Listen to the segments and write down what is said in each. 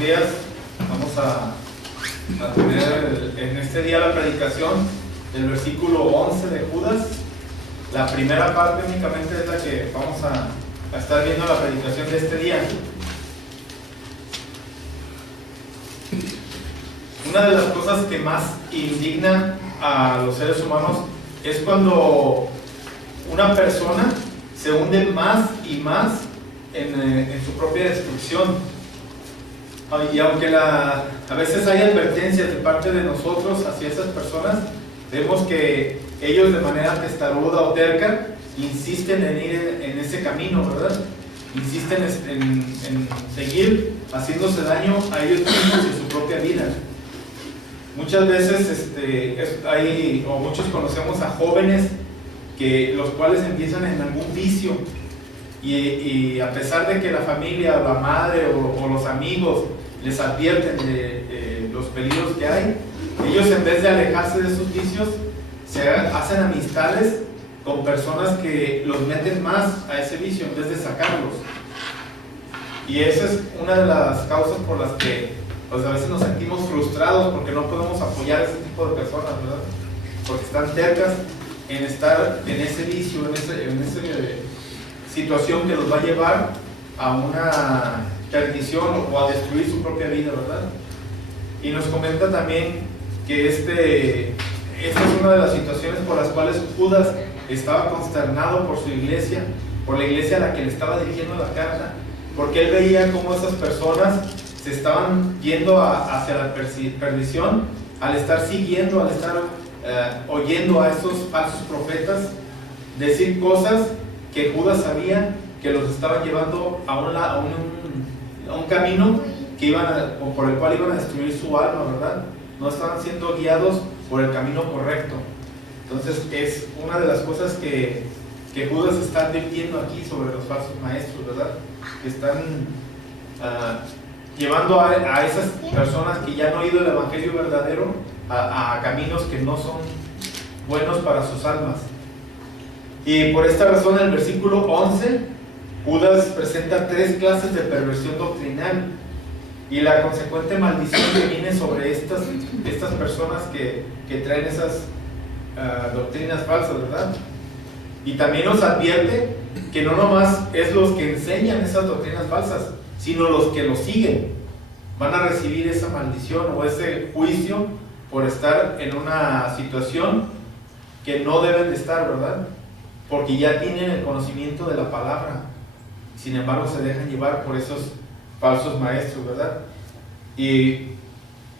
días. Vamos a tener en este día la predicación del versículo 11 de Judas. La primera parte únicamente es la que vamos a estar viendo la predicación de este día. Una de las cosas que más indignan a los seres humanos es cuando una persona se hunde más y más en su propia destrucción. Y aunque a veces hay advertencias de parte de nosotros hacia esas personas, vemos que ellos de manera testaruda o terca insisten en ir en ese camino, ¿verdad? Insisten en seguir haciéndose daño a ellos mismos y a su propia vida. Muchas veces muchos conocemos a jóvenes los cuales empiezan en algún vicio y a pesar de que la familia, la madre o los amigos les advierten de los peligros que hay, ellos en vez de alejarse de esos vicios se hacen amistades con personas que los meten más a ese vicio en vez de sacarlos. Y esa es una de las causas por las que pues, a veces nos sentimos frustrados porque no podemos apoyar a ese tipo de personas, ¿verdad? Porque están tercas en estar en ese vicio, en esa situación que los va a llevar a una perdición o a destruir su propia vida, ¿verdad? Y nos comenta también que esta es una de las situaciones por las cuales Judas estaba consternado por su iglesia, por la iglesia a la que le estaba dirigiendo la carta, porque él veía cómo esas personas se estaban yendo hacia la perdición al estar siguiendo, al estar oyendo a estos falsos profetas decir cosas que Judas sabía que los estaban llevando a un camino por el cual iban a destruir su alma, ¿verdad? No estaban siendo guiados por el camino correcto. Entonces es una de las cosas que Judas está advirtiendo aquí sobre los falsos maestros, ¿verdad? Que están llevando a esas personas que ya han oído el evangelio verdadero a caminos que no son buenos para sus almas. Y por esta razón en el versículo 11 Judas presenta 3 clases de perversión doctrinal y la consecuente maldición que viene sobre estas personas que traen esas doctrinas falsas, ¿verdad? Y también nos advierte que no nomás es los que enseñan esas doctrinas falsas, sino los que los siguen van a recibir esa maldición o ese juicio por estar en una situación que no deben de estar, ¿verdad? Porque ya tienen el conocimiento de la palabra, sin embargo se dejan llevar por esos falsos maestros, ¿verdad? Y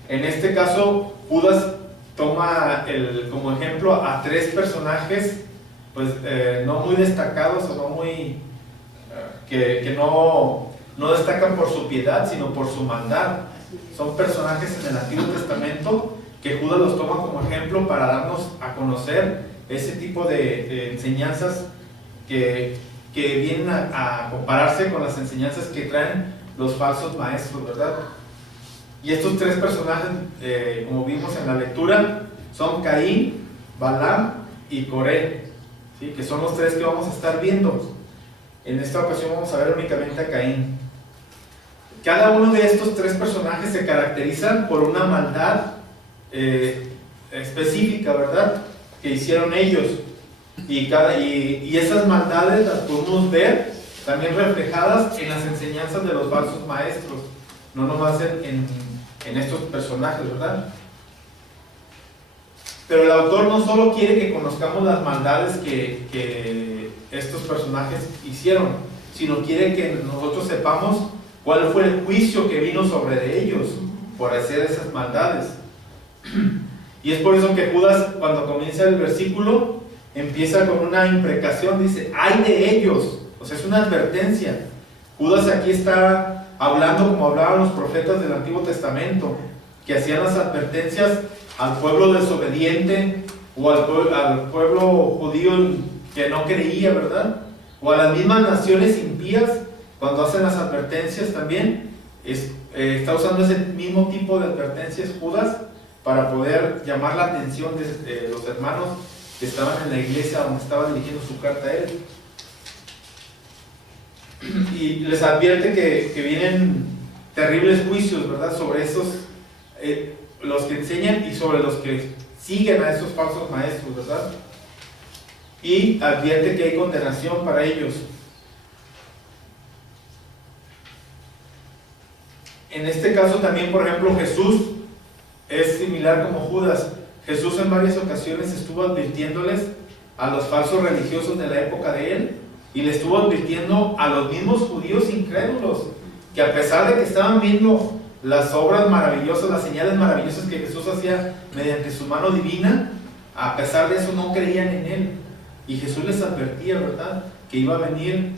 en este caso Judas toma como ejemplo a 3 personajes pues no muy destacados o no muy que no destacan por su piedad sino por su maldad. Son personajes en el Antiguo Testamento que Judas los toma como ejemplo para darnos a conocer ese tipo de enseñanzas que vienen a compararse con las enseñanzas que traen los falsos maestros, ¿verdad? Y estos 3 personajes, como vimos en la lectura, son Caín, Balaam y Coré, ¿sí? Que son los 3 que vamos a estar viendo. En esta ocasión vamos a ver únicamente a Caín. Cada uno de estos 3 personajes se caracterizan por una maldad específica, ¿verdad? Que hicieron ellos. Y esas maldades las podemos ver también reflejadas en las enseñanzas de los falsos maestros, no nomás en estos personajes, ¿verdad? Pero el autor no solo quiere que conozcamos las maldades que estos personajes hicieron, sino quiere que nosotros sepamos cuál fue el juicio que vino sobre ellos por hacer esas maldades. Y es por eso que Judas, cuando comienza el versículo, empieza con una imprecación, dice, ¡ay de ellos! O sea, es una advertencia. Judas aquí está hablando como hablaban los profetas del Antiguo Testamento, que hacían las advertencias al pueblo desobediente o al pueblo judío que no creía, ¿verdad? O a las mismas naciones impías, cuando hacen las advertencias también, está usando ese mismo tipo de advertencias Judas para poder llamar la atención de los hermanos que estaban en la iglesia donde estaba dirigiendo su carta a él. Y les advierte que vienen terribles juicios, ¿verdad? Sobre esos, los que enseñan y sobre los que siguen a esos falsos maestros, ¿verdad? Y advierte que hay condenación para ellos. En este caso también, por ejemplo, Jesús es similar como Judas. Jesús en varias ocasiones estuvo advirtiéndoles a los falsos religiosos de la época de él, y le estuvo advirtiendo a los mismos judíos incrédulos, que a pesar de que estaban viendo las obras maravillosas, las señales maravillosas que Jesús hacía mediante su mano divina, a pesar de eso no creían en él. Y Jesús les advertía, ¿verdad?, que iba a venir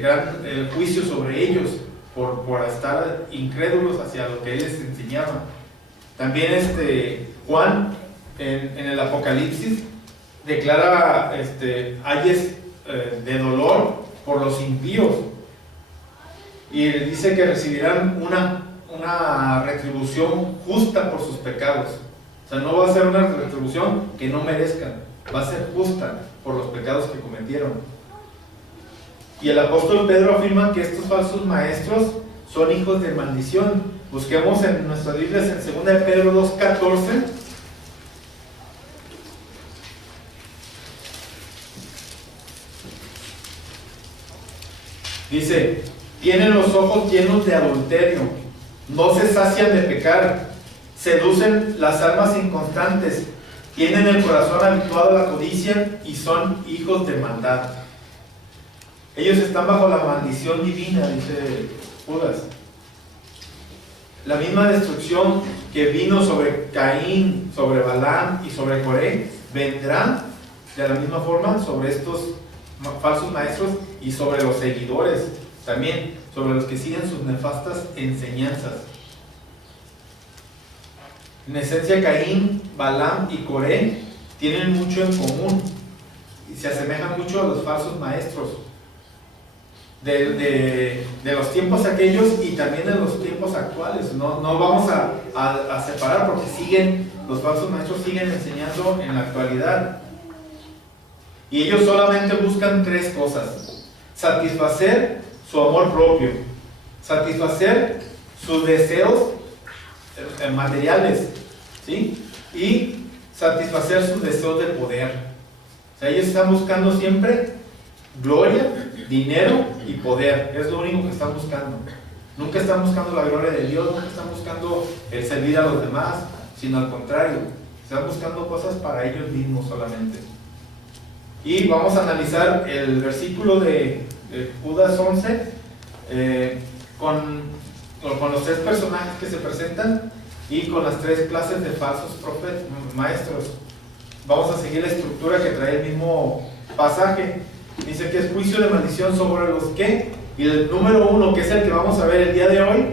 gran juicio sobre ellos por estar incrédulos hacia lo que él les enseñaba. También Juan en el Apocalipsis declara ayes de dolor por los impíos, y dice que recibirán una retribución justa por sus pecados. O sea, no va a ser una retribución que no merezcan, va a ser justa por los pecados que cometieron. Y el apóstol Pedro afirma que estos falsos maestros son hijos de maldición. Busquemos en nuestras Biblias en 2 de Pedro 2:14. Dice: tienen los ojos llenos de adulterio, no se sacian de pecar, seducen las almas inconstantes, tienen el corazón habituado a la codicia y son hijos de maldad. Ellos están bajo la maldición divina, dice Judas. La misma destrucción que vino sobre Caín, sobre Balaam y sobre Coré, vendrá de la misma forma sobre estos falsos maestros y sobre los seguidores, también sobre los que siguen sus nefastas enseñanzas. En esencia, Caín, Balaam y Coré tienen mucho en común y se asemejan mucho a los falsos maestros de los tiempos aquellos y también de los tiempos actuales. No vamos a separar, porque los falsos maestros siguen enseñando en la actualidad. Y ellos solamente buscan tres cosas: satisfacer su amor propio, satisfacer sus deseos materiales, ¿sí?, y satisfacer sus deseos de poder. O sea, ellos están buscando siempre gloria, dinero y poder. Es lo único que están buscando. Nunca están buscando la gloria de Dios, nunca están buscando el servir a los demás, sino al contrario, están buscando cosas para ellos mismos solamente. Y vamos a analizar el versículo de Judas 11 con los tres personajes que se presentan y con las tres clases de falsos maestros. Vamos a seguir la estructura que trae el mismo pasaje. Dice que es juicio de maldición sobre los que, y el número 1, que es el que vamos a ver el día de hoy,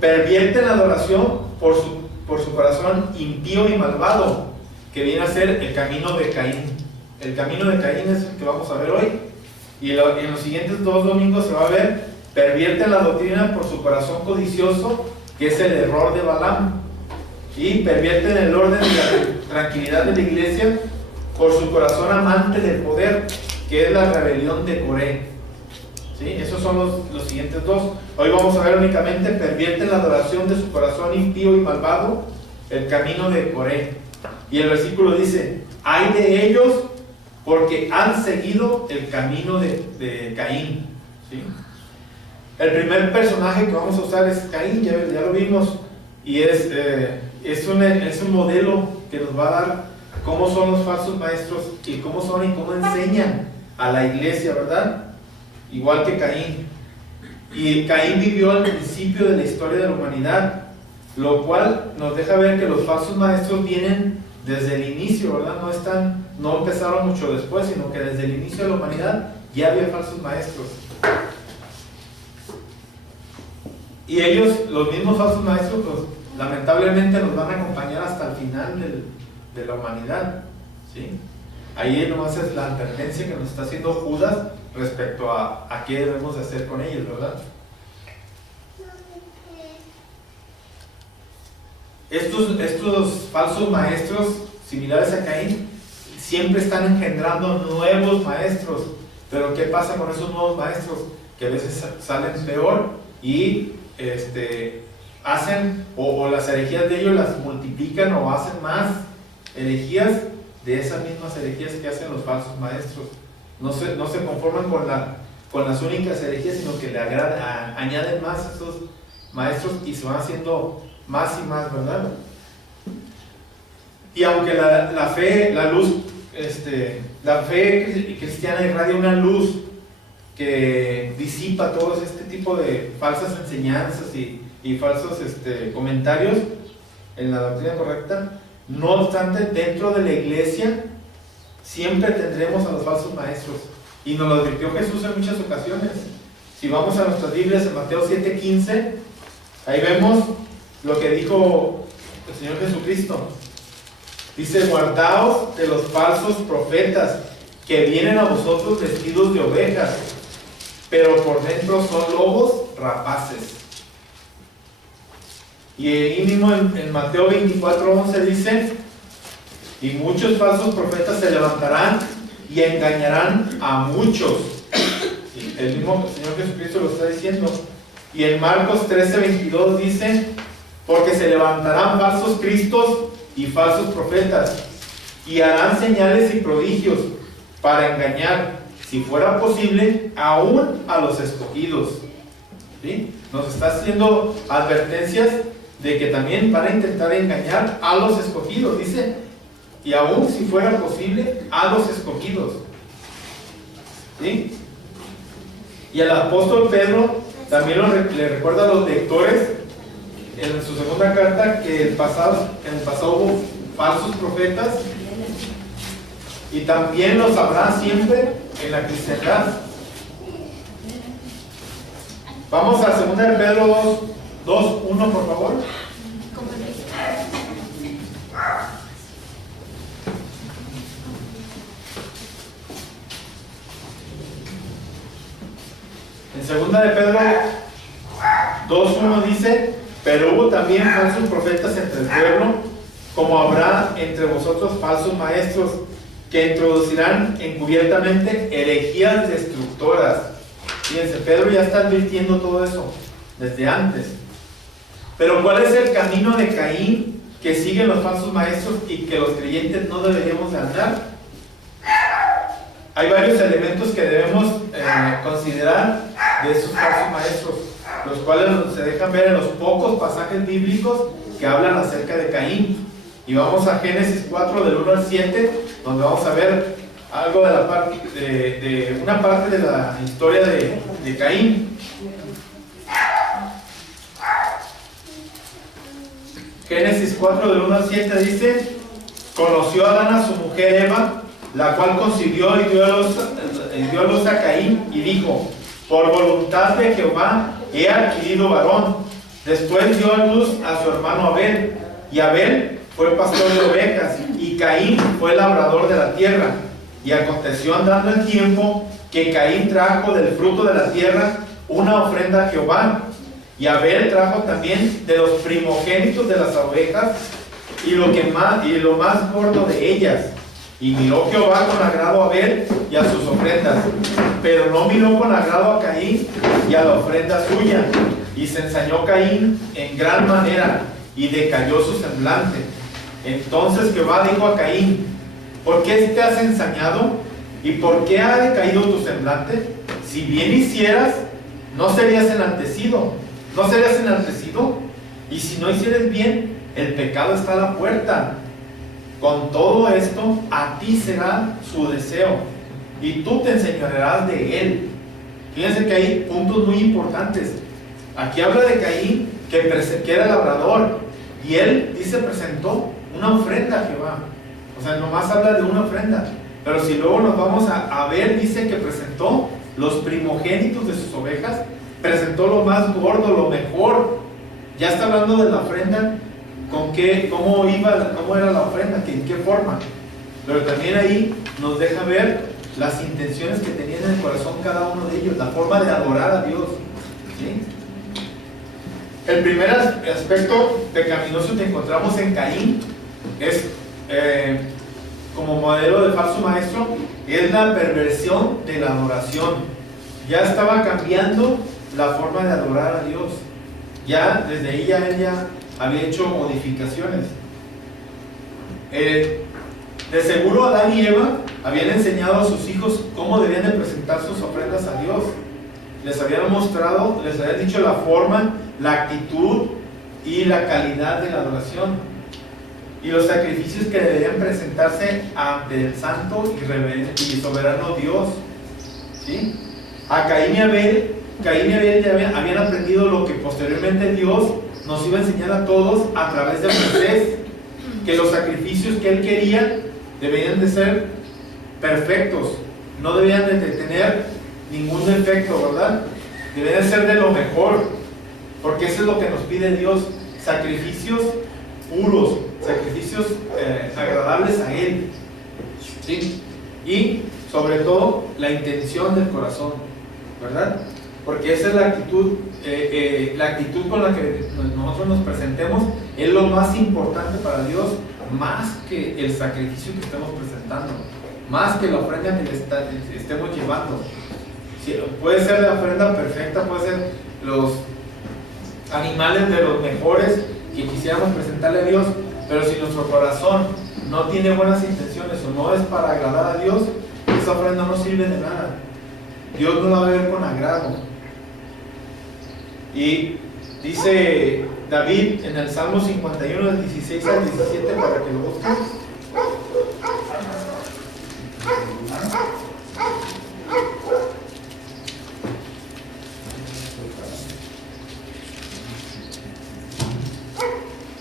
pervierten la adoración por su corazón impío y malvado, que viene a ser el camino de Caín. El camino de Caín es el que vamos a ver hoy, y en los siguientes 2 domingos se va a ver: pervierten la doctrina por su corazón codicioso, que es el error de Balaam, y pervierten el orden y la tranquilidad de la iglesia por su corazón amante del poder, que es la rebelión de Coré. ¿Sí? Esos son los siguientes 2. Hoy vamos a ver únicamente: pervierten la adoración de su corazón impío y malvado, el camino de Coré. Y el versículo dice: ay de ellos, porque han seguido el camino de Caín. ¿Sí? El primer personaje que vamos a usar es Caín, ya lo vimos, y es un modelo que nos va a dar cómo son los falsos maestros y cómo son y cómo enseñan a la iglesia, ¿verdad? Igual que Caín. Y Caín vivió al principio de la historia de la humanidad, lo cual nos deja ver que los falsos maestros vienen desde el inicio, ¿verdad? No empezaron mucho después, sino que desde el inicio de la humanidad ya había falsos maestros. Y ellos, los mismos falsos maestros, pues, lamentablemente nos van a acompañar hasta el final de la humanidad, ¿sí? Ahí nomás es la advertencia que nos está haciendo Judas respecto a qué debemos de hacer con ellos, ¿verdad? Estos falsos maestros, similares a Caín, siempre están engendrando nuevos maestros. Pero ¿qué pasa con esos nuevos maestros? Que a veces salen peor y hacen, o las herejías de ellos las multiplican o hacen más herejías de esas mismas herejías que hacen los falsos maestros. No se conforman con las únicas herejías, sino que le añaden más a estos maestros y se van haciendo más y más, ¿verdad? Y aunque la fe, la luz, la fe cristiana irradia una luz que disipa todo este tipo de falsas enseñanzas y falsos comentarios en la doctrina correcta, no obstante, dentro de la iglesia siempre tendremos a los falsos maestros, y nos lo advirtió Jesús en muchas ocasiones. Si vamos a nuestras Biblias en Mateo 7:15, ahí vemos lo que dijo el Señor Jesucristo. Dice: guardaos de los falsos profetas que vienen a vosotros vestidos de ovejas, pero por dentro son lobos rapaces. Y ahí mismo en Mateo 24:11 dice: y muchos falsos profetas se levantarán y engañarán a muchos. Y el mismo Señor Jesucristo lo está diciendo. Y en Marcos 13:22 dice: porque se levantarán falsos cristos y falsos profetas, y harán señales y prodigios para engañar, si fuera posible, aún a los escogidos. ¿Sí? Nos está haciendo advertencias de que también van a intentar engañar a los escogidos, dice, y aún si fuera posible, a los escogidos. ¿Sí? Y el apóstol Pedro también le recuerda a los lectores en su segunda carta que en el pasado hubo falsos profetas, y también los habrá siempre en la cristiandad. Vamos a 2 de Pedro 2:1, por favor. En 2 de Pedro 2:1 dice: pero hubo también falsos profetas entre el pueblo, como habrá entre vosotros falsos maestros, que introducirán encubiertamente herejías destructoras. Fíjense, Pedro ya está advirtiendo todo eso desde antes. Pero ¿cuál es el camino de Caín que siguen los falsos maestros y que los creyentes no deberíamos de andar? Hay varios elementos que debemos considerar de esos falsos maestros, los cuales se dejan ver en los pocos pasajes bíblicos que hablan acerca de Caín. Y vamos a Génesis 4 del 1 al 7, donde vamos a ver algo de una parte de la historia de Caín. Génesis 4 del 1 al 7 dice: conoció Adán a su mujer Eva, la cual concibió y dio a luz a Caín, y dijo: por voluntad de Jehová he adquirido varón. Después dio a luz a su hermano Abel, y Abel fue pastor de ovejas, y Caín fue labrador de la tierra. Y aconteció andando el tiempo que Caín trajo del fruto de la tierra una ofrenda a Jehová, y Abel trajo también de los primogénitos de las ovejas y lo más gordo de ellas. Y miró Jehová con agrado a Abel y a sus ofrendas, pero no miró con agrado a Caín y a la ofrenda suya. Y se ensañó Caín en gran manera, y decayó su semblante. Entonces Jehová dijo a Caín: ¿por qué te has ensañado? ¿Y por qué ha decaído tu semblante? Si bien hicieras, no serías enaltecido. ¿No serías enaltecido? Y si no hicieres bien, el pecado está a la puerta. Con todo esto, a ti será su deseo, y tú te enseñorearás de él. Fíjense que hay puntos muy importantes. Aquí habla de Caín, que era labrador, y él dice presentó una ofrenda a Jehová. O sea, nomás habla de una ofrenda, pero si luego nos vamos a ver, dice que presentó los primogénitos de sus ovejas, presentó lo más gordo, lo mejor. Ya está hablando de la ofrenda, cómo era la ofrenda, en qué forma. Pero también ahí nos deja ver las intenciones que tenían en el corazón cada uno de ellos, la forma de adorar a Dios. ¿Sí? El primer aspecto pecaminoso que encontramos en Caín es, como modelo de falso maestro, es la perversión de la adoración. Ya estaba cambiando la forma de adorar a Dios. Ya desde ahí ya él ya había hecho modificaciones. De seguro Adán y Eva habían enseñado a sus hijos cómo debían de presentar sus ofrendas a Dios. Les habían mostrado, les habían dicho la forma, la actitud y la calidad de la adoración y los sacrificios que deberían presentarse ante el santo y soberano Dios. ¿Sí? A Caín y Abel ya habían aprendido lo que posteriormente Dios nos iba a enseñar a todos a través de Moisés, que los sacrificios que él quería debían de ser perfectos, no debían de tener ningún defecto, ¿verdad? Debían de ser de lo mejor, porque eso es lo que nos pide Dios, sacrificios puros, sacrificios agradables a Él, ¿sí? Y sobre todo la intención del corazón, ¿verdad? Porque esa es la actitud con la que nosotros nos presentemos es lo más importante para Dios, más que el sacrificio que estemos presentando, más que la ofrenda que le estemos llevando. Sí, puede ser la ofrenda perfecta, puede ser los animales de los mejores que quisiéramos presentarle a Dios, pero si nuestro corazón no tiene buenas intenciones o no es para agradar a Dios, esa ofrenda no sirve de nada. Dios no la va a ver con agrado. Y dice David en el Salmo 51, del 16 al 17, para que lo busquen.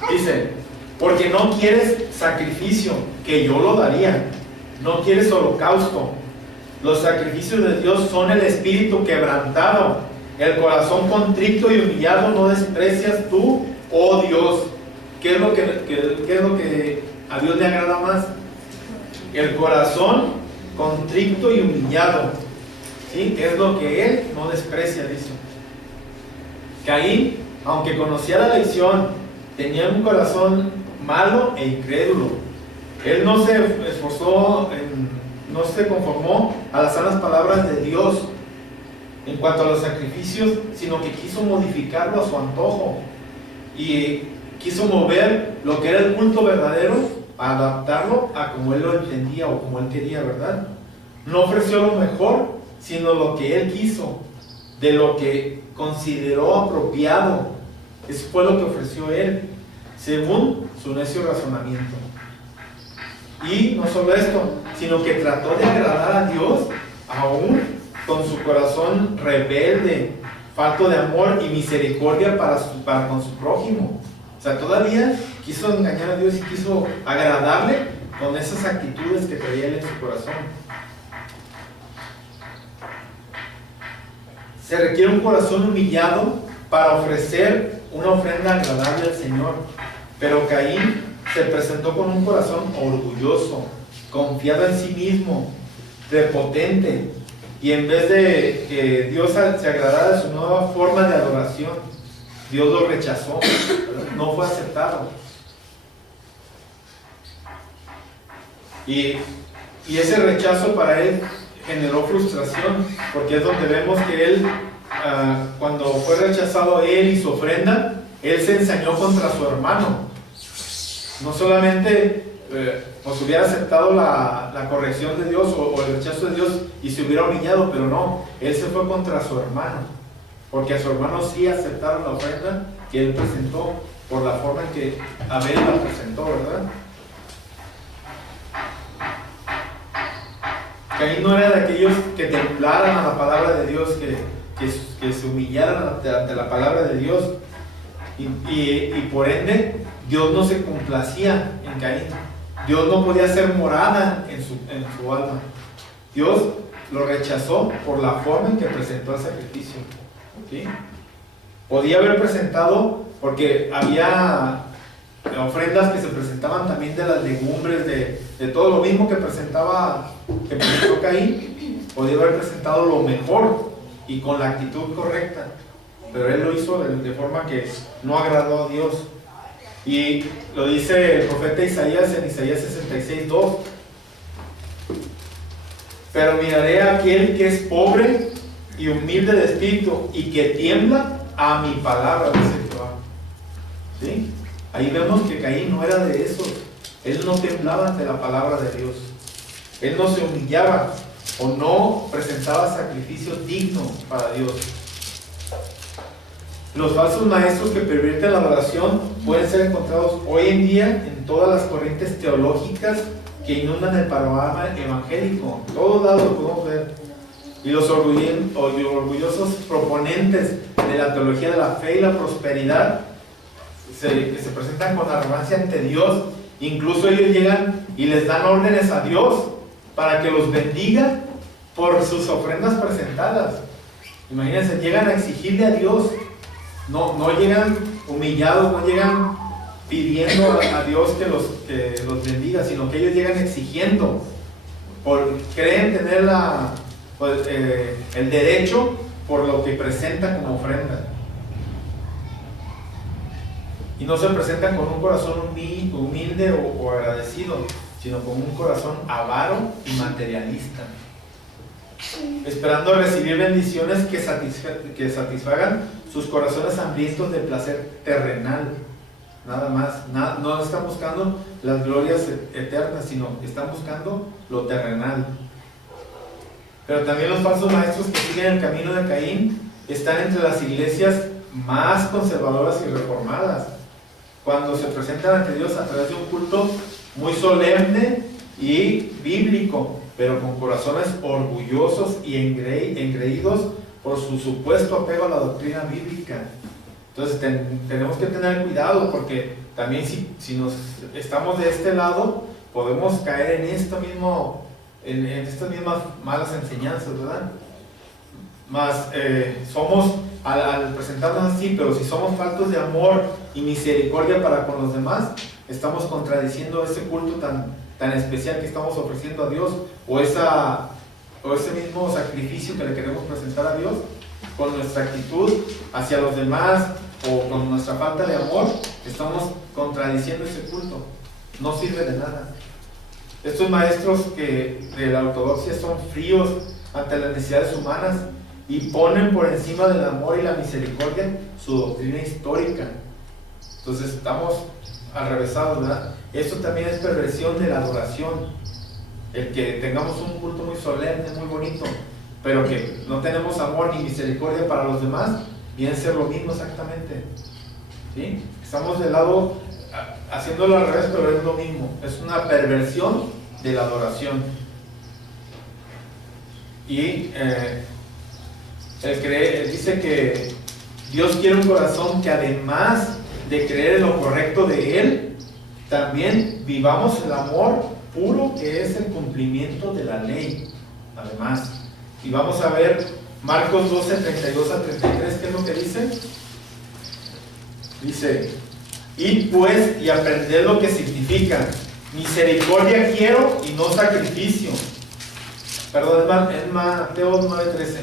Dice: porque no quieres sacrificio, que yo lo daría. No quieres holocausto. Los sacrificios de Dios son el espíritu quebrantado, el corazón contrito y humillado no desprecias tú, oh Dios. ¿Qué es lo que a Dios le agrada más? El corazón contrito y humillado, ¿sí? Es lo que Él no desprecia, dice. Caín, aunque conocía la lección, tenía un corazón malo e incrédulo. Él no se esforzó, no se conformó a las sanas palabras de Dios en cuanto a los sacrificios, sino que quiso modificarlo a su antojo y quiso mover lo que era el culto verdadero, adaptarlo a como él lo entendía o como él quería, ¿verdad? No ofreció lo mejor, sino lo que él quiso, de lo que consideró apropiado. Eso fue lo que ofreció él, según su necio razonamiento. Y no solo esto, sino que trató de agradar a Dios aún con su corazón rebelde, falto de amor y misericordia para con su prójimo. O sea, todavía quiso engañar a Dios y quiso agradarle con esas actitudes que traía él en su corazón. Se requiere un corazón humillado para ofrecer una ofrenda agradable al Señor. Pero Caín se presentó con un corazón orgulloso, confiado en sí mismo, prepotente, y en vez de que Dios se agradara de su nueva forma de adoración, Dios lo rechazó, no fue aceptado. Y ese rechazo para él generó frustración, porque es donde vemos que él, cuando fue rechazado él y su ofrenda, él se ensañó contra su hermano. No solamente pues hubiera aceptado la corrección de Dios o el rechazo de Dios y se hubiera humillado, pero no, él se fue contra su hermano, porque a su hermano sí aceptaron la ofrenda que él presentó por la forma en que Abel la presentó, ¿verdad? Caín no era de aquellos que templaran a la palabra de Dios, que se humillaran ante la palabra de Dios, y por ende Dios no se complacía en Caín. Dios no podía hacer morada en su alma. Dios lo rechazó por la forma en que presentó el sacrificio, ¿sí? Podía haber presentado, porque había ofrendas que se presentaban también de las legumbres, de todo lo mismo que presentó Caín. Podía haber presentado lo mejor y con la actitud correcta, pero él lo hizo de forma que no agradó a Dios. Y lo dice el profeta Isaías en Isaías 66:2. Pero miraré a aquel que es pobre y humilde de espíritu y que tiembla a mi palabra, dice Jehová. ¿Sí? Ahí vemos que Caín no era de esos. Él no temblaba ante la palabra de Dios. Él no se humillaba o no presentaba sacrificios dignos para Dios. Los falsos maestros que pervierten la adoración pueden ser encontrados hoy en día en todas las corrientes teológicas que inundan el panorama evangélico. En todos lados lo podemos ver. Y los orgullosos proponentes de la teología de la fe y la prosperidad que se presentan con arrogancia ante Dios. Incluso ellos llegan y les dan órdenes a Dios para que los bendiga por sus ofrendas presentadas. Imagínense, llegan a exigirle a Dios. No llegan humillados, no llegan pidiendo a Dios que los bendiga, sino que ellos llegan exigiendo. Creen tener el derecho por lo que presentan como ofrenda. Y no se presentan con un corazón humilde o agradecido, sino con un corazón avaro y materialista, esperando recibir bendiciones que satisfagan sus corazones hambrientos de placer terrenal. Nada más. No están buscando las glorias eternas, sino están buscando lo terrenal. Pero también los falsos maestros que siguen el camino de Caín están entre las iglesias más conservadoras y reformadas, cuando se presentan ante Dios a través de un culto muy solemne y bíblico, pero con corazones orgullosos y engreídos por su supuesto apego a la doctrina bíblica. Entonces tenemos que tener cuidado, porque también si estamos de este lado, podemos caer en estas mismas malas enseñanzas, ¿verdad? Más somos, al presentarnos así, pero si somos faltos de amor y misericordia para con los demás, estamos contradiciendo ese culto tan especial que estamos ofreciendo a Dios, o ese mismo sacrificio que le queremos presentar a Dios, con nuestra actitud hacia los demás o con nuestra falta de amor. Estamos contradiciendo ese culto. No sirve de nada. Estos maestros de la ortodoxia son fríos ante las necesidades humanas y ponen por encima del amor y la misericordia su doctrina histórica. Entonces estamos arrevesados, ¿verdad? Esto también es perversión de la adoración. El que tengamos un culto muy solemne, muy bonito, pero que no tenemos amor ni misericordia para los demás, viene a ser lo mismo exactamente. ¿Sí? Estamos del lado, haciéndolo al revés, pero es lo mismo. Es una perversión de la adoración. Y dice que Dios quiere un corazón que, además de creer en lo correcto de Él, también vivamos el amor puro, que es el cumplimiento de la ley. Además, y vamos a ver Marcos 12, 32 a 33, ¿qué es lo que dice? Dice: id pues y aprended lo que significa misericordia quiero y no sacrificio. Perdón, es Mateo 9:13.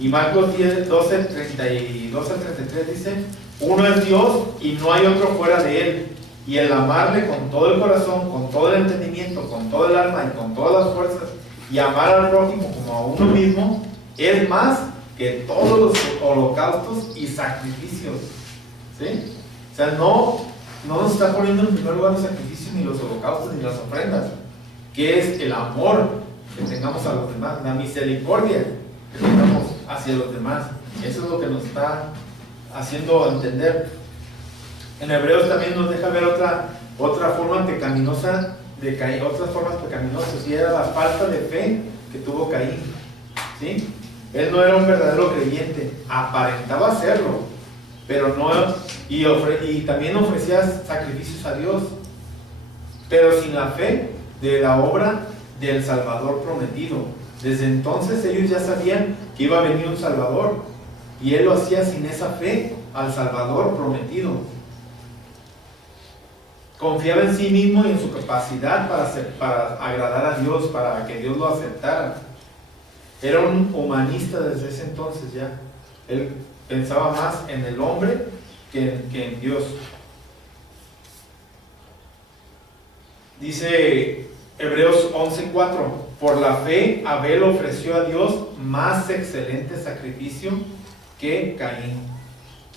Y Marcos 12, 32 al 33 dice: uno es Dios y no hay otro fuera de Él. Y el amarle con todo el corazón, con todo el entendimiento, con todo el alma y con todas las fuerzas, y amar al prójimo como a uno mismo, es más que todos los holocaustos y sacrificios. ¿Sí? O sea, no nos está poniendo en primer lugar los sacrificios, ni los holocaustos, ni las ofrendas, que es el amor que tengamos a los demás, la misericordia que tengamos hacia los demás. Eso es lo que nos está haciendo entender. En Hebreos también nos deja ver otra forma pecaminosa de Caín, otras formas pecaminosas, y era la falta de fe que tuvo Caín. ¿Sí? Él no era un verdadero creyente, aparentaba serlo, pero no, y también ofrecía sacrificios a Dios, pero sin la fe de la obra del Salvador prometido. Desde entonces ellos ya sabían que iba a venir un Salvador, y él lo hacía sin esa fe al Salvador prometido. Confiaba en sí mismo y en su capacidad para agradar a Dios, para que Dios lo aceptara. Era un humanista desde ese entonces ya. Él pensaba más en el hombre que en Dios. Dice Hebreos 11:4: por la fe Abel ofreció a Dios más excelente sacrificio que Caín.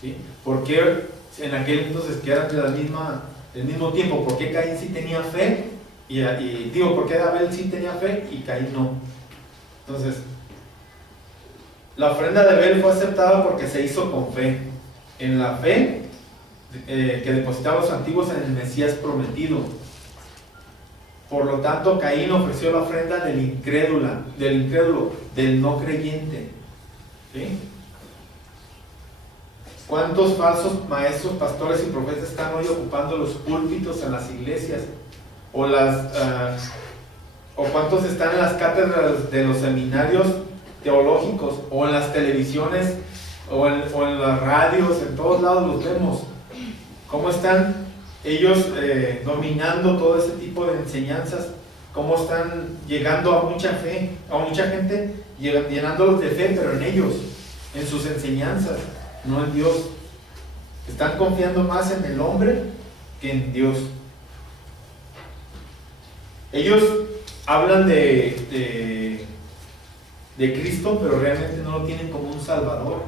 ¿Sí? ¿Por qué en aquel entonces, que eran del mismo tiempo? ¿Por qué Caín sí tenía fe? ¿Por qué Abel sí tenía fe y Caín no? Entonces, la ofrenda de Abel fue aceptada porque se hizo con fe, en la fe que depositaban los antiguos en el Mesías prometido. Por lo tanto, Caín ofreció la ofrenda del incrédulo, del no creyente. ¿Sí? ¿Cuántos falsos maestros, pastores y profetas están hoy ocupando los púlpitos en las iglesias? ¿O cuántos están en las cátedras de los seminarios teológicos? ¿O en las televisiones? ¿O en las radios? En todos lados los vemos. ¿Cómo están ellos dominando todo ese tipo de enseñanzas? ¿Cómo están llegando a mucha fe, a mucha gente, llenándolos de fe, pero en ellos, en sus enseñanzas, no en Dios? Están confiando más en el hombre que en Dios. Ellos hablan de Cristo, pero realmente no lo tienen como un Salvador.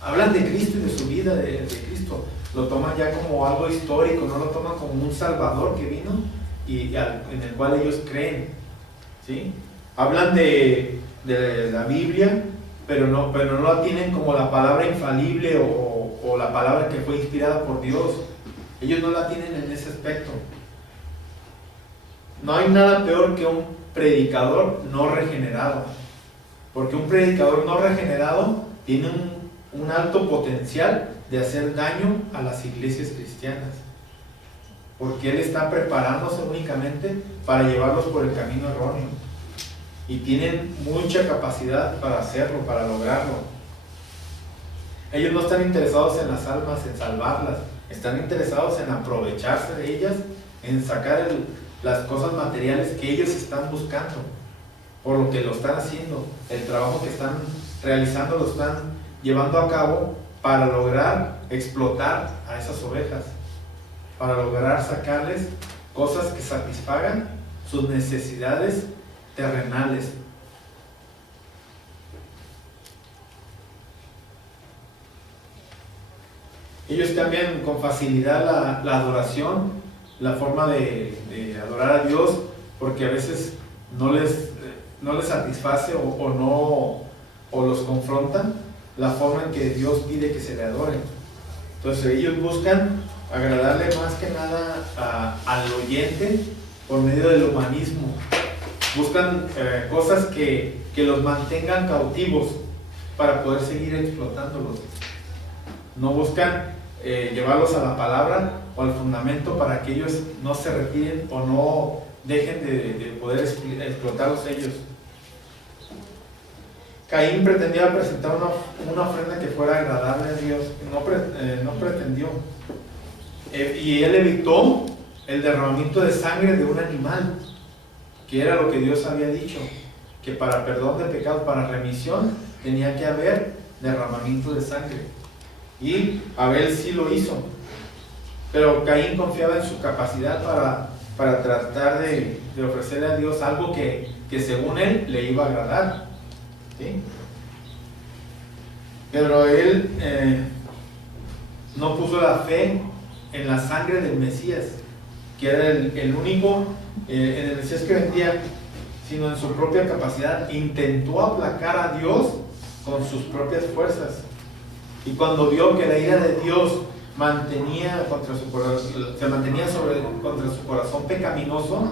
Hablan de Cristo y de su vida, de Cristo. Lo toman ya como algo histórico, no lo toman como un Salvador que vino y en el cual ellos creen. ¿Sí? Hablan de la Biblia, pero no la tienen como la palabra infalible o la palabra que fue inspirada por Dios. Ellos no la tienen en ese aspecto. No hay nada peor que un predicador no regenerado, porque un predicador no regenerado tiene un alto potencial de hacer daño a las iglesias cristianas, porque él está preparándose únicamente para llevarlos por el camino erróneo, y tienen mucha capacidad para hacerlo, para lograrlo. Ellos no están interesados en las almas, en salvarlas, están interesados en aprovecharse de ellas, en sacar las cosas materiales que ellos están buscando, por lo que lo están haciendo, el trabajo que están realizando lo están llevando a cabo para lograr explotar a esas ovejas, para lograr sacarles cosas que satisfagan sus necesidades terrenales. Ellos cambian con facilidad la adoración, la forma de adorar a Dios, porque a veces no les satisface o los confrontan la forma en que Dios pide que se le adore. Entonces ellos buscan agradarle más que nada al oyente por medio del humanismo. Buscan cosas que los mantengan cautivos para poder seguir explotándolos. No buscan llevarlos a la palabra o al fundamento para que ellos no se retiren o no dejen de poder explotarlos ellos. Caín pretendía presentar una ofrenda que fuera agradable a Dios, no pretendió. Y él evitó el derramamiento de sangre de un animal, que era lo que Dios había dicho, que para perdón de pecados, para remisión, tenía que haber derramamiento de sangre. Y Abel sí lo hizo, pero Caín confiaba en su capacidad para tratar de ofrecerle a Dios algo que según él le iba a agradar. ¿Sí? Pero él no puso la fe en la sangre del Mesías, que era el único en el Mesías que vendía, sino en su propia capacidad. Intentó aplacar a Dios con sus propias fuerzas, y cuando vio que la ira de Dios se mantenía contra su corazón pecaminoso,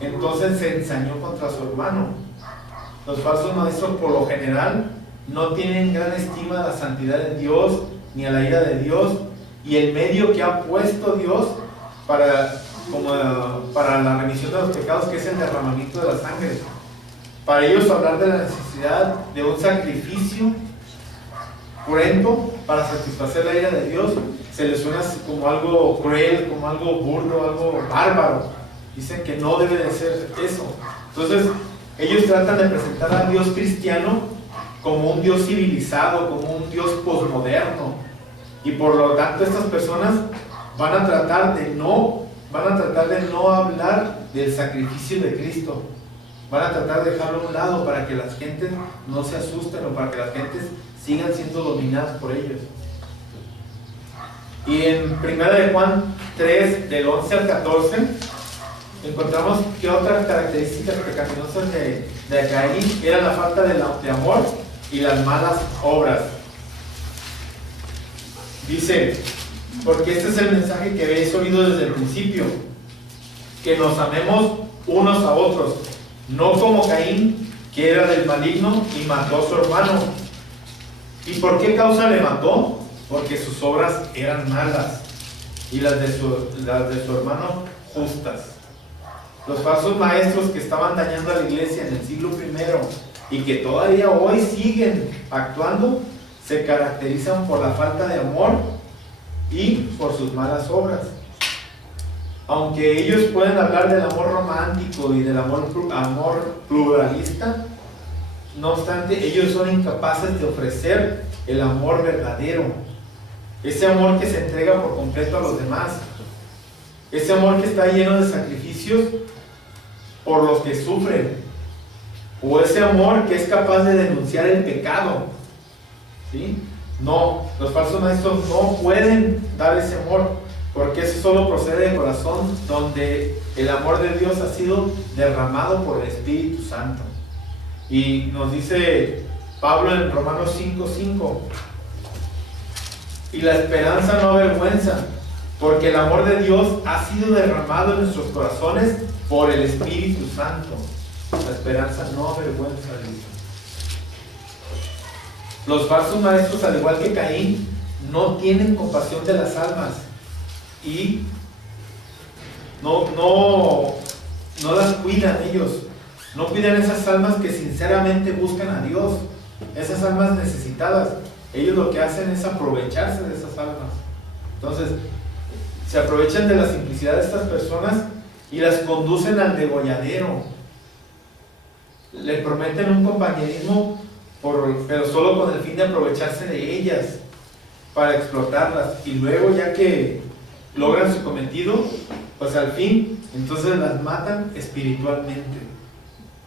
entonces se ensañó contra su hermano. Los falsos maestros, por lo general, no tienen gran estima a la santidad de Dios ni a la ira de Dios y el medio que ha puesto Dios para la remisión de los pecados, que es el derramamiento de la sangre. Para ellos, hablar de la necesidad de un sacrificio cruento para satisfacer la ira de Dios se les suena como algo cruel, como algo burdo, algo bárbaro. Dicen que no debe de ser eso. Entonces ellos tratan de presentar al Dios cristiano como un Dios civilizado, como un Dios posmoderno, y por lo tanto estas personas van a tratar de no hablar del sacrificio de Cristo. Van a tratar de dejarlo a un lado para que las gentes no se asusten o para que las gentes sigan siendo dominadas por ellos. Y en 1 de Juan 3, del 11 al 14, encontramos que otras características pecaminosas de Caín era la falta de amor y las malas obras. Dice, porque este es el mensaje que habéis oído desde el principio, que nos amemos unos a otros, no como Caín, que era del maligno y mató a su hermano. ¿Y por qué causa le mató? Porque sus obras eran malas y las de su hermano justas. Los falsos maestros que estaban dañando a la iglesia en el siglo I y que todavía hoy siguen actuando, se caracterizan por la falta de amor y por sus malas obras. Aunque ellos pueden hablar del amor romántico y del amor pluralista, no obstante, ellos son incapaces de ofrecer el amor verdadero, ese amor que se entrega por completo a los demás, ese amor que está lleno de sacrificios por los que sufren, o ese amor que es capaz de denunciar el pecado. ¿Sí? No, los falsos maestros no pueden dar ese amor, porque eso solo procede del corazón donde el amor de Dios ha sido derramado por el Espíritu Santo. Y nos dice Pablo en Romanos 5:5, y la esperanza no avergüenza, porque el amor de Dios ha sido derramado en nuestros corazones por el Espíritu Santo. La esperanza no avergüenza, dice. Los falsos maestros, al igual que Caín, no tienen compasión de las almas y no las cuidan ellos. No cuidan esas almas que sinceramente buscan a Dios, esas almas necesitadas. Ellos lo que hacen es aprovecharse de esas almas. Entonces, se aprovechan de la simplicidad de estas personas y las conducen al degolladero. Le prometen un compañerismo, pero solo con el fin de aprovecharse de ellas para explotarlas. Y luego, ya que logran su cometido, pues al fin, entonces las matan espiritualmente.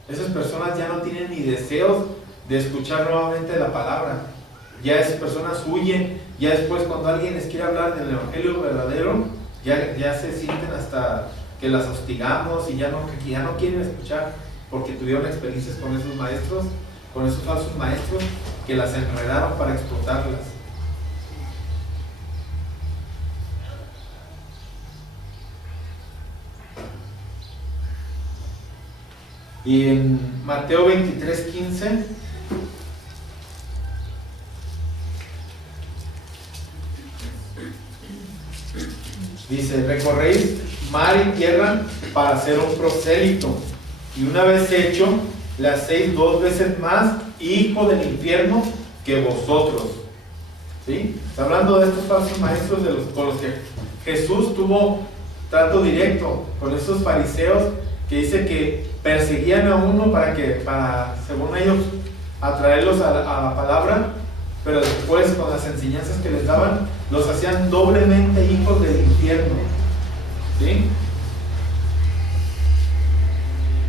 Esas personas ya no tienen ni deseos de escuchar nuevamente la palabra. Ya esas personas huyen. Ya después, cuando alguien les quiere hablar del evangelio verdadero, ya se sienten hasta que las hostigamos y ya no quieren escuchar, porque tuvieron experiencias con esos maestros, con esos falsos maestros que las enredaron para explotarlas. Y en Mateo 23:15 dice, recorréis mar y tierra para ser un prosélito, y una vez hecho, le hacéis 2 veces más hijo del infierno que vosotros. ¿Sí? Está hablando de estos falsos maestros con los que Jesús tuvo trato directo, con esos fariseos que dice que perseguían a uno para según ellos, atraerlos a la palabra, pero después con las enseñanzas que les daban, los hacían doblemente hijos del infierno. ¿Sí?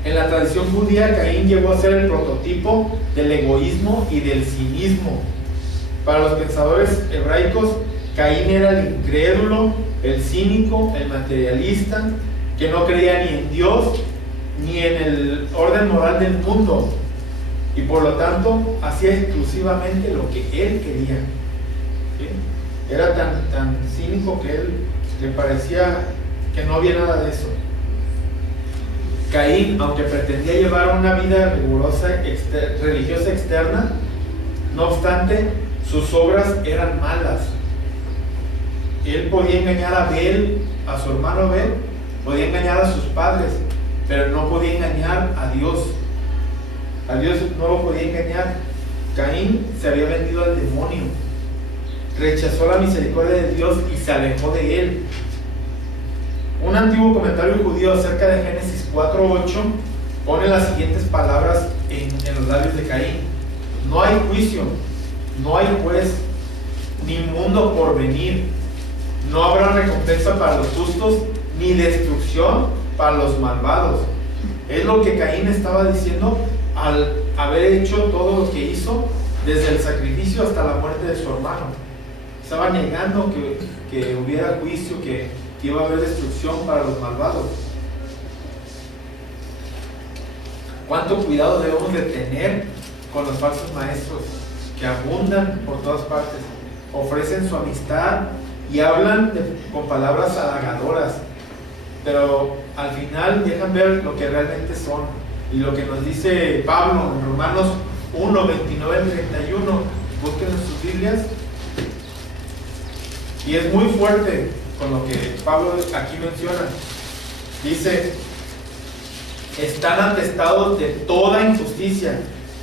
En la tradición judía, Caín llegó a ser el prototipo del egoísmo y del cinismo. Para los pensadores hebraicos, Caín era el incrédulo, el cínico, el materialista, que no creía ni en Dios ni en el orden moral del mundo, y por lo tanto hacía exclusivamente lo que él quería. ¿Sí? Era tan cínico que él le parecía que no había nada de eso. Caín, aunque pretendía llevar una vida rigurosa religiosa externa, no obstante, sus obras eran malas. Él podía engañar a Abel, a su hermano Abel, podía engañar a sus padres, pero no podía engañar a Dios. A Dios no lo podía engañar. Caín se había vendido al demonio, rechazó la misericordia de Dios y se alejó de él. Un antiguo comentario judío acerca de Génesis 4:8 pone las siguientes palabras en los labios de Caín: no hay juicio, no hay juez, ni mundo por venir, no habrá recompensa para los justos, ni destrucción para los malvados. Es lo que Caín estaba diciendo al haber hecho todo lo que hizo, desde el sacrificio hasta la muerte de su hermano. Estaba negando que hubiera juicio, que iba a haber destrucción para los malvados. ¿Cuánto cuidado debemos de tener con los falsos maestros que abundan por todas partes? Ofrecen su amistad y hablan con palabras halagadoras, pero al final dejan ver lo que realmente son. Y lo que nos dice Pablo en Romanos 1, 29 al 31, busquen en sus Biblias. Y es muy fuerte con lo que Pablo aquí menciona. Dice: están atestados de toda injusticia,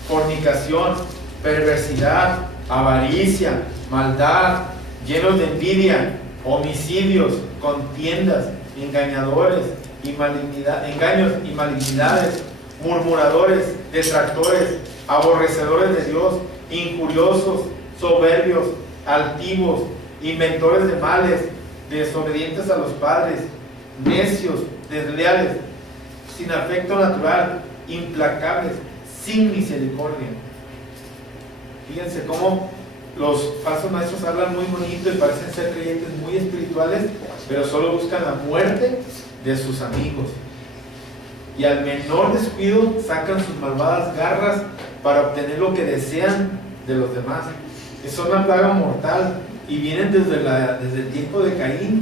fornicación, perversidad, avaricia, maldad, llenos de envidia, homicidios, contiendas, engaños y malignidades, murmuradores, detractores, aborrecedores de Dios, injuriosos, soberbios, altivos, inventores de males, desobedientes a los padres, necios, desleales, sin afecto natural, implacables, sin misericordia. Fíjense cómo los falsos maestros hablan muy bonito y parecen ser creyentes muy espirituales, pero solo buscan la muerte de sus amigos. Y al menor descuido sacan sus malvadas garras para obtener lo que desean de los demás. Es una plaga mortal y vienen desde el tiempo de Caín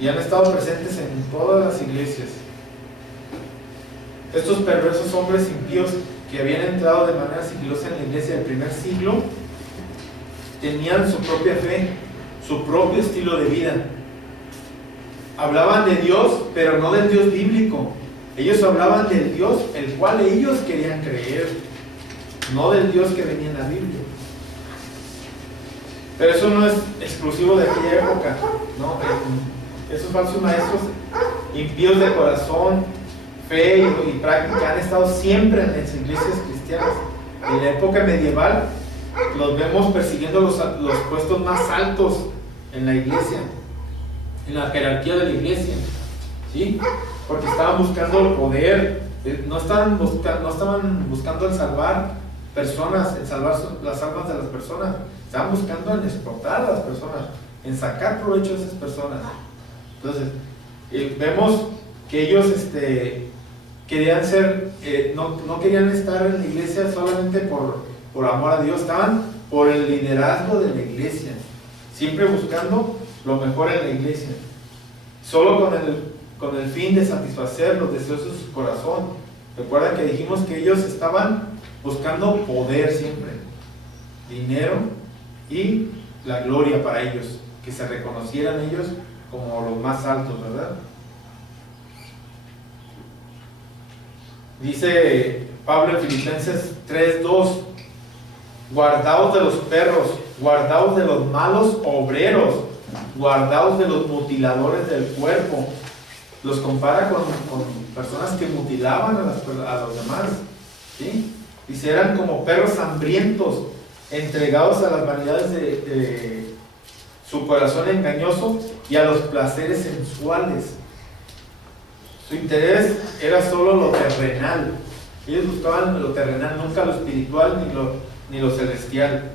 y han estado presentes en todas las iglesias. Estos perversos hombres impíos que habían entrado de manera sigilosa en la iglesia del primer siglo tenían su propia fe, su propio estilo de vida. Hablaban de Dios, pero no del Dios bíblico. Ellos hablaban del Dios el cual ellos querían creer, no del Dios que venía en la Biblia. Pero eso no es exclusivo de aquella época, ¿no? Esos falsos maestros impíos de corazón, fe y práctica han estado siempre en las iglesias cristianas. En la época medieval los vemos persiguiendo los puestos más altos en la iglesia, en la jerarquía de la iglesia, ¿sí? Porque estaban buscando el poder, no estaban buscando el salvar personas, el salvar las almas de las personas, estaban buscando en explotar a las personas, en sacar provecho de esas personas. Entonces, vemos que ellos querían ser, no querían estar en la iglesia solamente por amor a Dios, estaban por el liderazgo de la iglesia, siempre buscando lo mejor en la iglesia, solo con el fin de satisfacer los deseos de su corazón. Recuerda que dijimos que ellos estaban buscando poder siempre, dinero y la gloria para ellos, que se reconocieran ellos como los más altos, ¿verdad? Dice Pablo en Filipenses 3:2: guardaos de los perros, guardaos de los malos obreros, guardaos de los mutiladores del cuerpo. Los compara con personas que mutilaban a los demás, ¿sí? Dice: eran como perros hambrientos, entregados a las vanidades de su corazón engañoso y a los placeres sensuales. Su interés era solo lo terrenal. Ellos buscaban lo terrenal, nunca lo espiritual ni lo celestial.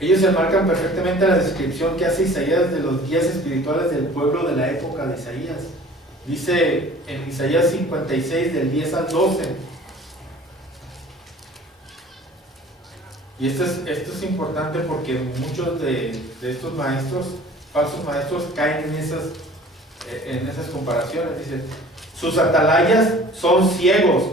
Ellos se marcan perfectamente la descripción que hace Isaías de los guías espirituales del pueblo de la época de Isaías. Dice en Isaías 56 del 10 al 12. Y esto es importante porque muchos de estos maestros, falsos maestros, caen en esas comparaciones. Dice: sus atalayas son ciegos,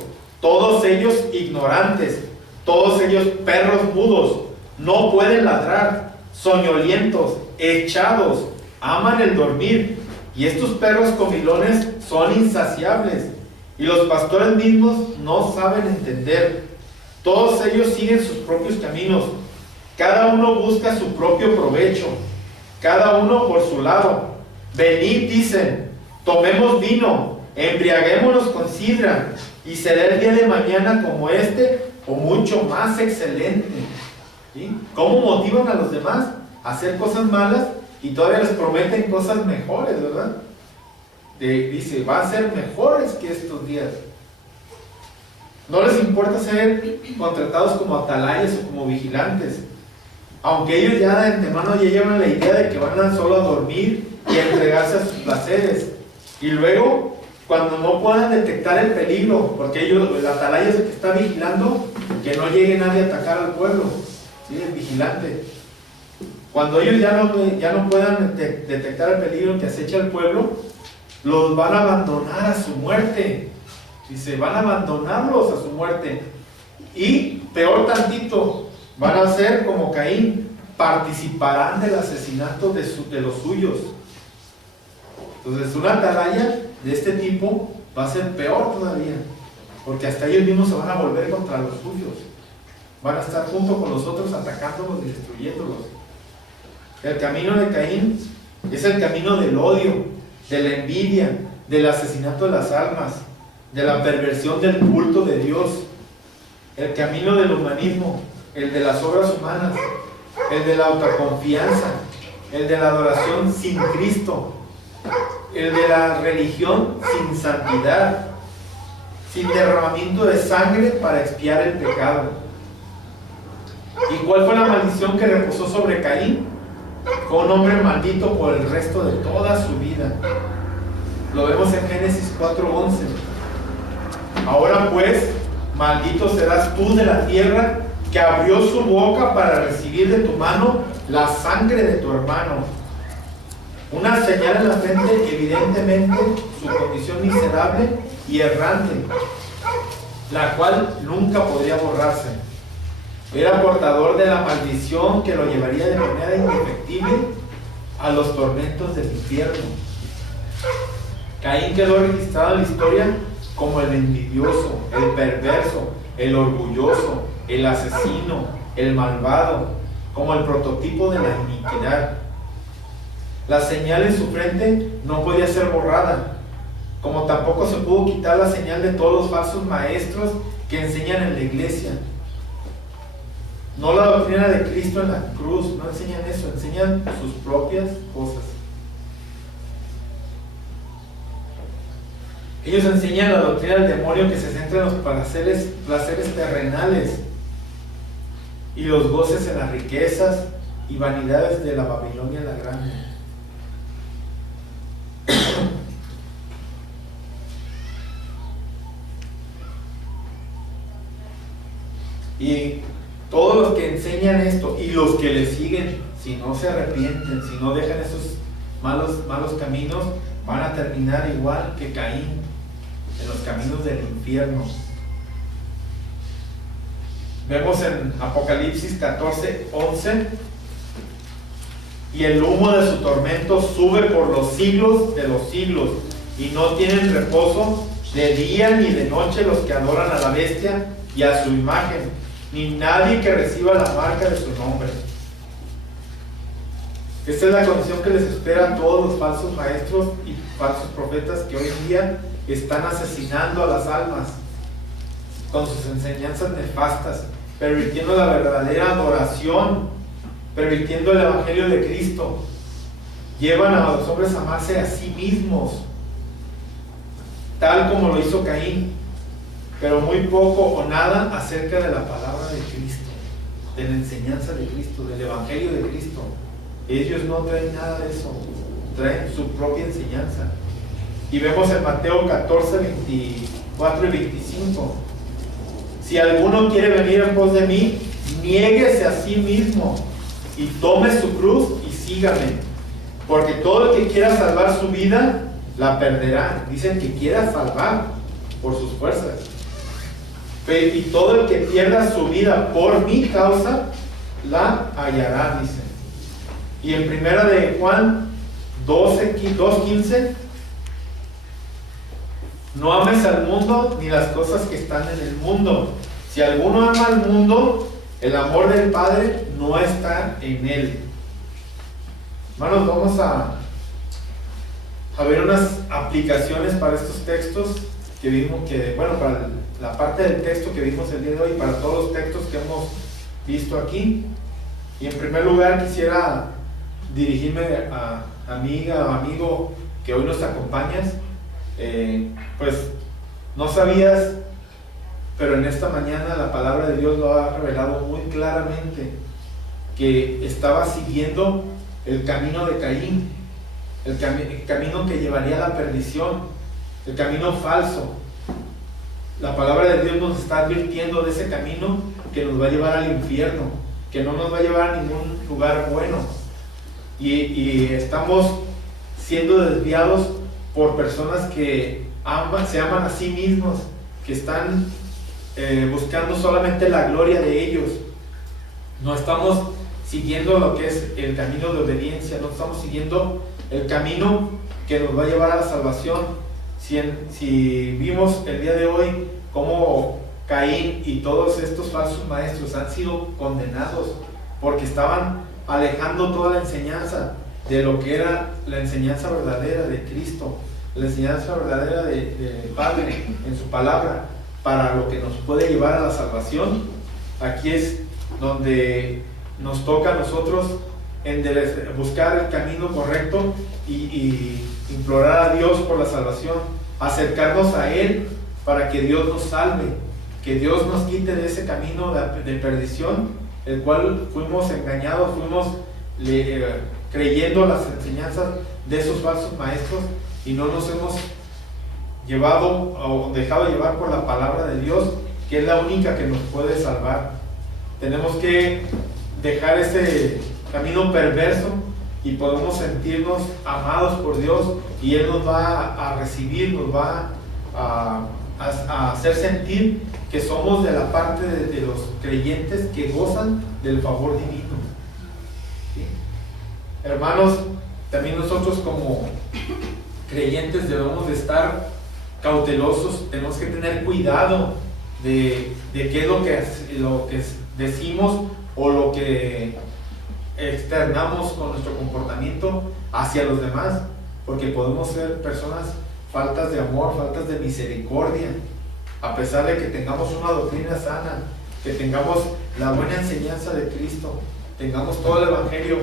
todos ellos ignorantes, todos ellos perros mudos, no pueden ladrar, soñolientos, echados, aman el dormir, y estos perros comilones son insaciables, y los pastores mismos no saben entender. Todos ellos siguen sus propios caminos, cada uno busca su propio provecho, cada uno por su lado. Venid, dicen, tomemos vino, embriaguémonos con sidra, y será el día de mañana como este, o mucho más excelente. ¿Sí? ¿Cómo motivan a los demás a hacer cosas malas y todavía les prometen cosas mejores, verdad? Dice: va a ser mejores que estos días. No les importa ser contratados como atalayas o como vigilantes, aunque ellos ya de antemano ya llevan la idea de que van a solo a dormir y a entregarse a sus placeres. Y luego, cuando no puedan detectar el peligro, porque ellos, el atalaya es el que está vigilando que no llegue nadie a atacar al pueblo, ¿sí? El vigilante. Cuando ellos ya no puedan detectar el peligro que acecha al pueblo, los van a abandonar a su muerte. Dice, van a abandonarlos a su muerte. Y peor tantito, van a ser como Caín, participarán del asesinato de los suyos. Entonces, una atalaya de este tipo va a ser peor todavía, porque hasta ellos mismos se van a volver contra los suyos. Van a estar junto con los otros atacándolos y destruyéndolos. El camino de Caín es el camino del odio, de la envidia, del asesinato de las almas, de la perversión del culto de Dios. El camino del humanismo, el de las obras humanas, el de la autoconfianza, el de la adoración sin Cristo, el de la religión sin santidad, sin derramamiento de sangre para expiar el pecado. ¿Y cuál fue la maldición que reposó sobre Caín? Fue un hombre maldito por el resto de toda su vida. Lo vemos en Génesis 4:11. Ahora pues, maldito serás tú de la tierra que abrió su boca para recibir de tu mano la sangre de tu hermano. Una señal en la frente, evidentemente su condición miserable y errante, la cual nunca podría borrarse. Era portador de la maldición que lo llevaría de manera indefectible a los tormentos del infierno. Caín quedó registrado en la historia como el envidioso, el perverso, el orgulloso, el asesino, el malvado, como el prototipo de la iniquidad. La señal en su frente no podía ser borrada, como tampoco se pudo quitar la señal de todos los falsos maestros que enseñan en la iglesia. No la doctrina de Cristo en la cruz, no enseñan eso, enseñan sus propias cosas. Ellos enseñan la doctrina del demonio que se centra en los placeres terrenales y los goces en las riquezas y vanidades de la Babilonia la Grande. Y todos los que enseñan esto y los que le siguen, si no se arrepienten, si no dejan esos malos caminos, van a terminar igual que Caín, en los caminos del infierno. Vemos en Apocalipsis 14:11: y el humo de su tormento sube por los siglos de los siglos, y no tienen reposo de día ni de noche los que adoran a la bestia y a su imagen, ni nadie que reciba la marca de su nombre. Esta es la condición que les espera a todos los falsos maestros y falsos profetas que hoy en día están asesinando a las almas con sus enseñanzas nefastas, pervirtiendo la verdadera adoración, pervirtiendo el evangelio de Cristo. Llevan a los hombres a amarse a sí mismos, tal como lo hizo Caín, pero muy poco o nada acerca de la palabra de Cristo, de la enseñanza de Cristo, del evangelio de Cristo. Ellos no traen nada de eso, traen su propia enseñanza. Y vemos en Mateo 14:24 y 25: si alguno quiere venir en pos de mí, niéguese a sí mismo y tome su cruz y sígame, porque todo el que quiera salvar su vida la perderá. Dicen que quiera salvar por sus fuerzas, y todo el que pierda su vida por mi causa la hallará, dice. Y en primera de Juan 2:15: no ames al mundo ni las cosas que están en el mundo. Si alguno ama al mundo, el amor del Padre no está en él. Hermanos, vamos a ver unas aplicaciones para estos textos que vimos, para la parte del texto que vimos el día de hoy, para todos los textos que hemos visto aquí. Y en primer lugar quisiera dirigirme a amiga o amigo que hoy nos acompañas. Pues no sabías pero en esta mañana la palabra de Dios lo ha revelado muy claramente, que estaba siguiendo el camino de Caín, el camino que llevaría a la perdición, el camino falso. La palabra de Dios nos está advirtiendo de ese camino que nos va a llevar al infierno, que no nos va a llevar a ningún lugar bueno. Y estamos siendo desviados por personas que se aman a sí mismos, que están buscando solamente la gloria de ellos. No estamos siguiendo lo que es el camino de obediencia, no estamos siguiendo el camino que nos va a llevar a la salvación. Si vimos el día de hoy cómo Caín y todos estos falsos maestros han sido condenados porque estaban alejando toda la enseñanza de lo que era la enseñanza verdadera de Cristo, la enseñanza verdadera del Padre en su palabra, para lo que nos puede llevar a la salvación. Aquí es donde nos toca a nosotros buscar el camino correcto y implorar a Dios por la salvación, acercarnos a Él para que Dios nos salve, que Dios nos quite de ese camino de perdición, el cual fuimos engañados, fuimos creyendo las enseñanzas de esos falsos maestros y no nos hemos llevado o dejado llevar por la palabra de Dios, que es la única que nos puede salvar. Tenemos que dejar ese camino perverso y podemos sentirnos amados por Dios, y Él nos va a recibir, nos va a hacer sentir que somos de la parte de los creyentes que gozan del favor divino. ¿Sí? Hermanos, también nosotros como creyentes debemos de estar cautelosos, tenemos que tener cuidado de qué es lo que decimos o lo que externamos con nuestro comportamiento hacia los demás, porque podemos ser personas faltas de amor, faltas de misericordia, a pesar de que tengamos una doctrina sana, que tengamos la buena enseñanza de Cristo, tengamos todo el Evangelio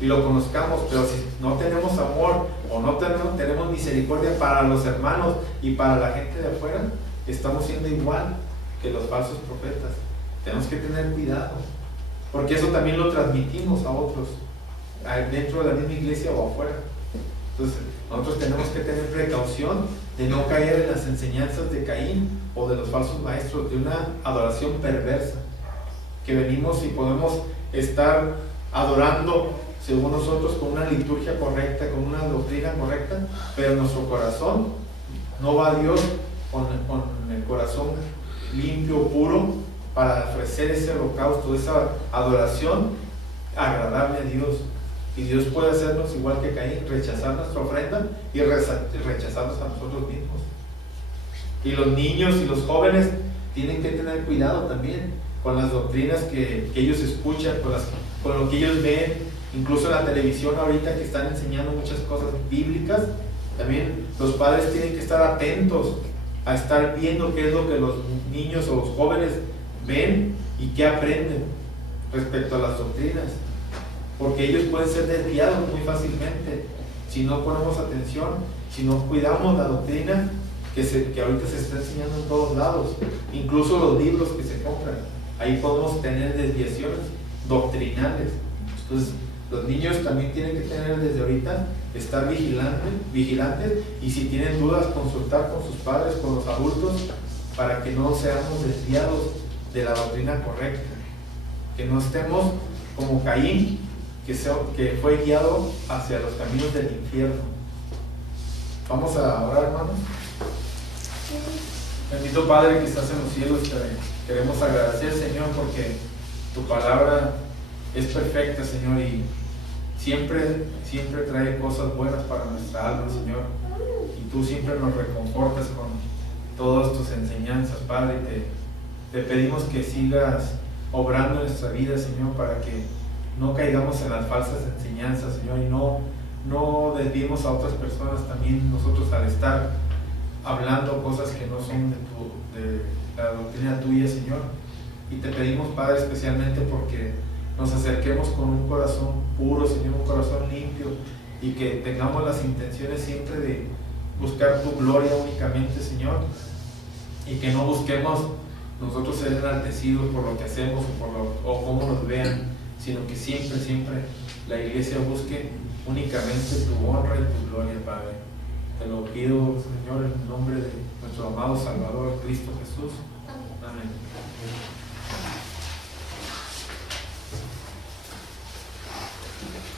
y lo conozcamos, pero si no tenemos amor o no tenemos misericordia para los hermanos y para la gente de afuera, estamos siendo igual que los falsos profetas. Tenemos que tener cuidado, porque eso también lo transmitimos a otros, dentro de la misma iglesia o afuera. Entonces, nosotros tenemos que tener precaución de no caer en las enseñanzas de Caín o de los falsos maestros, de una adoración perversa, que venimos y podemos estar adorando según nosotros con una liturgia correcta, con una doctrina correcta, pero nuestro corazón no va a Dios con el corazón limpio, puro, para ofrecer ese holocausto, esa adoración agradable a Dios. Y Dios puede hacernos igual que Caín, rechazar nuestra ofrenda y rechazarnos a nosotros mismos. Y los niños y los jóvenes tienen que tener cuidado también con las doctrinas que ellos escuchan, con lo que ellos ven, incluso en la televisión ahorita que están enseñando muchas cosas bíblicas. También los padres tienen que estar atentos a estar viendo qué es lo que los niños o los jóvenes ven y qué aprenden respecto a las doctrinas, porque ellos pueden ser desviados muy fácilmente si no ponemos atención, si no cuidamos la doctrina que ahorita se está enseñando en todos lados, incluso los libros que se compran, ahí podemos tener desviaciones doctrinales. Entonces los niños también tienen que tener desde ahorita, estar vigilantes, y si tienen dudas, consultar con sus padres, con los adultos, para que no seamos desviados de la doctrina correcta, que no estemos como Caín, que fue guiado hacia los caminos del infierno. Vamos a orar, hermanos. Bendito Padre que estás en los cielos, te queremos agradecer, Señor, porque tu palabra es perfecta, Señor, y siempre trae cosas buenas para nuestra alma, Señor, y tú siempre nos reconfortas con todas tus enseñanzas, Padre. Te pedimos que sigas obrando en nuestra vida, Señor, para que no caigamos en las falsas enseñanzas, Señor, y no desviemos a otras personas también nosotros al estar hablando cosas que no son de la doctrina tuya, Señor. Y te pedimos, Padre, especialmente porque nos acerquemos con un corazón puro, Señor, un corazón limpio, y que tengamos las intenciones siempre de buscar tu gloria únicamente, Señor, y que no busquemos nosotros ser enaltecidos por lo que hacemos o cómo nos vean, sino que siempre, siempre la iglesia busque únicamente tu honra y tu gloria, Padre. Te lo pido, Señor, en el nombre de nuestro amado Salvador, Cristo Jesús. Amén.